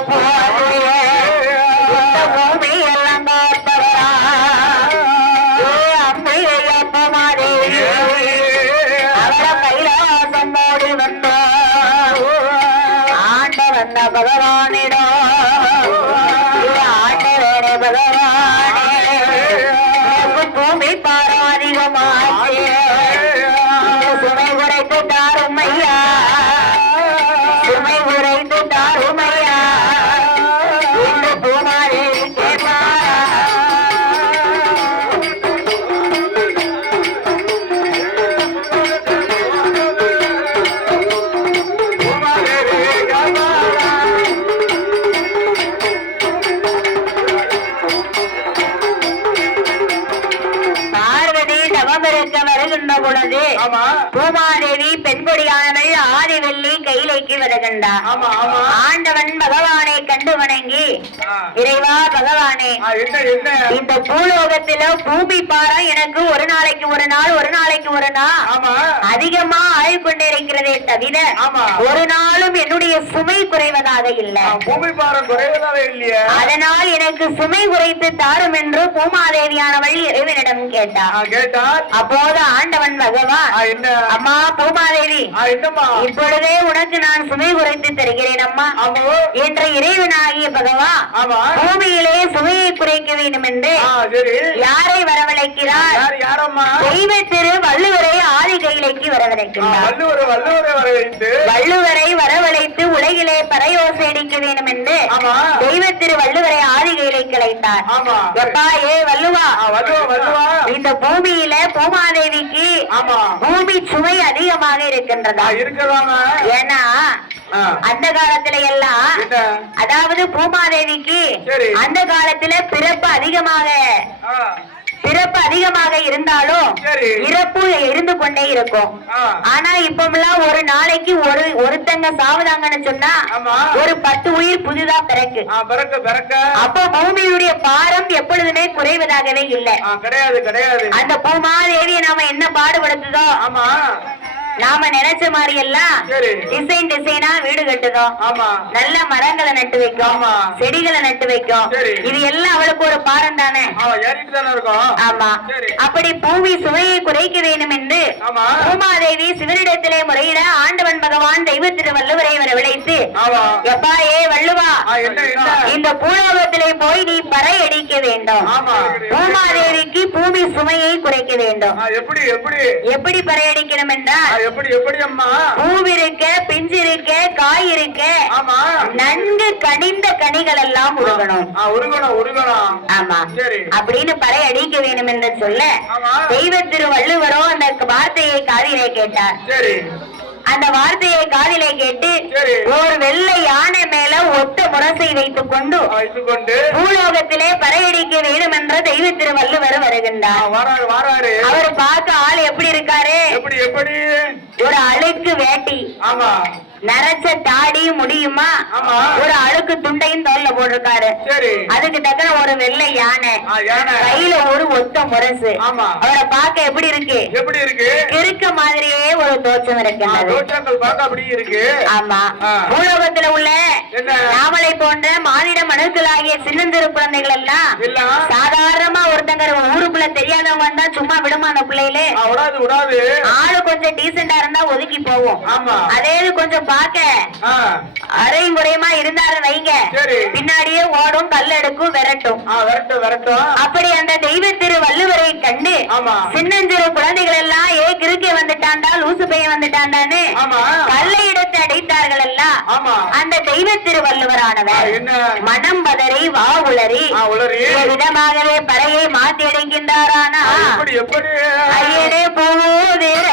இது ஆண்டவரே பகவானே பூமி பாராதிகமாச்சு சுமை குறைத்து தாருமையா சுமை குறைத்து தாருமையா தவமிருக்க வருகின்ற பொழுது ஆமா. பூமாதேவி பெண்கொடியானவள் ஆதிவெள்ளி கைலைக்கு வருகின்றார் ஆண்டவன் பகவானை கண்டு வணங்கி. இறைவா பகவானே இந்த பூலோகத்தில பூமி பாரம் எனக்கு ஒரு நாளைக்கு ஒரு நாள் ஒரு நாளைக்கு ஒரு நாள். ஆமா. அதிகமா ஆய்வு கொண்டிருக்கிறதே தவிர. ஒரு நாளும் என்னுடைய சுமை குறைவதாக இல்லை. ஆ, பூமி பாரம் குறைவதாவே இல்லையே. அதனால் எனக்கு சுமை குறைத்து தாரும் என்று பூமாதேவியானவள் இறைவனிடம் கேட்டார். ஆ, கேட்டால் அப்போது ஆண்டவன் பகவான் அம்மா பூமாதேவி இப்பொழுதே உனக்கு நான் சுமை குறைத்து தருகிறேன் அம்மா. என்ற இறைவனாகிய பகவான் பூமியிலே சுமையை குறைக்க வேண்டும் என்று யாரை வரவழைக்கிறார்? தெய்வ திரு வள்ளுவரை ஆதி கையிலைக்கு ஆ, வரவழைக்கின்றார். வள்ளுவர் வரவழைத்து உலகிலே பறையோசை அடிக்க வேண்டும் என்று தெய்வ திரு வள்ளுவரை ஆதி கையிலைக்கு அழைத்தார் ஆமா. எப்பா ஏ வள்ளுவா? இந்த பூமியில பூமாதேவிக்கு பூமி சுமை அதிகமாக இருக்கின்றதா? ஏன்னா அந்த காலத்துல எல்லாம் அதாவது பூமாதேவிக்கு. அந்த காலத்துல பிறப்பு அதிகமாக பிறப்பு அதிகமாக இருந்தாலும். இறப்பு இருந்து கொண்டே இருக்கும். ஆனா இப்பமெல்லாம் ஒரு நாளைக்கு ஒரு ஒருத்தங்க சாவுதாங்கன்னு சொன்னா ஒரு பத்து உயிர் புதிதா பிறக்கு. அப்போ பூமியுடைய பாரம் எப்பொழுதுமே குறைவதாகவே இல்லை. கிடையாது கிடையாது. அந்த பூமாதேவியை நாம என்ன பாடுபடுத்துதோ ஆமா. நாம நினைச்ச மாதிரி எல்லாம் டிசைன் டிசைனா வீடு கட்டுதோம். நல்ல மரங்களை நட்டு வைக்கும். செடிகளை நட்டு வைக்கும். இது எல்லாம் அவளுக்கு ஒரு பாரம் தானே? ஆமா. அப்படி பூமி சுவையை குறைக்க வேண்டும் என்று பூமாதேவி சிவனிடத்திலே முறையிட ஆண்டவன் பகவான் தெய்வ திருவள்ளுவரை வரவழைத்து ஆமா. எப்பா ஏ வள்ளுவா இந்த பூலோகத்திலே போய் நீ பறை அடிக்க வேண்டும். பூமாதேவிக்கு பூமி சுமையை குறைக்க வேண்டும். எப்படி எப்படி? எப்படி பறை அடிக்கணும் என்றால் எப்படி எப்படி அம்மா? பூவிருக்க பிஞ்சு இருக்க காய் இருக்க ஆமா. நன்கு கனிந்த கனிகள் எல்லாம் உருகணும். உருகணும் உருகணும். ஆமா. சரி. அப்படின்னு பறை அடிக்க வேண்டும் என்று சொல்ல தெய்வ திரு வள்ளுவரோ அந்த வார்த்தையை காதிலே கேட்டார். சரி. அந்த வார்த்தையை காதிலே கேட்டு. ஒரு வெள்ளை யானை மேல ஒத்த முரசை வைத்துக் கொண்டு பூலோகத்திலே பறையடிக்க வேண்டும் என்ற தெய்வ திரு வள்ளுவர் ஆ, வருகின்றார் அவர் பார்க்க இருக்காரு எப்படி எப்படி? ஒரு அழுக்கு வேட்டி. ஆமா. நரைச்ச தாடி முடியுமா. ஒரு அழுக்கு துண்டையும் தோல்ல போட்டிருக்காரு. அதுக்கு தக்கன ஒரு வெள்ளை யானை. கையில ஒரு ஒத்த முரசு. அவரை பார்க்க எப்படி இருக்கு? எப்படி இருக்கு? இருக்க மாதிரியே ஒரு தோற்றம் இருக்கு. ஆமா. பூலோகத்துல உள்ள நாமலை போன்ற மானிட மனுக்களாகிய சின்னஞ்சிறு குழந்தைகள் எல்லாம் ஊருக்குள்ள தெரியாதவங்க வந்தா சும்மா விடுமா அந்த பிள்ளைகளு? ஆ, விடாது விடாது. ஆளு கொஞ்சம் டீசெண்டா இருந்தா ஒதுக்கி போவோம். ஆமா. அதே கொஞ்சம் பார்க்க ஆ, அரையும் குறையுமா இருந்தாலும் வைங்க. பின்னாடியே ஓடும் விரட்டும். ஆ, விரட்டும் அப்படி அந்த தெய்வ திரு வள்ளுவரை கண்டு சின்னஞ்சிறு குழந்தைகள் எல்லாம் ஏ கிறுக்கே வந்துட்டாண்டா லூசு பையன் வந்துட்டாண்டான்னு அந்த தெய்வ திருவள்ளுவரானவர் மனம் பதறி வா உளறி விதமாகவே பறையை மாத்தி அடைகின்றாரானா ஐயனே போவோ வேற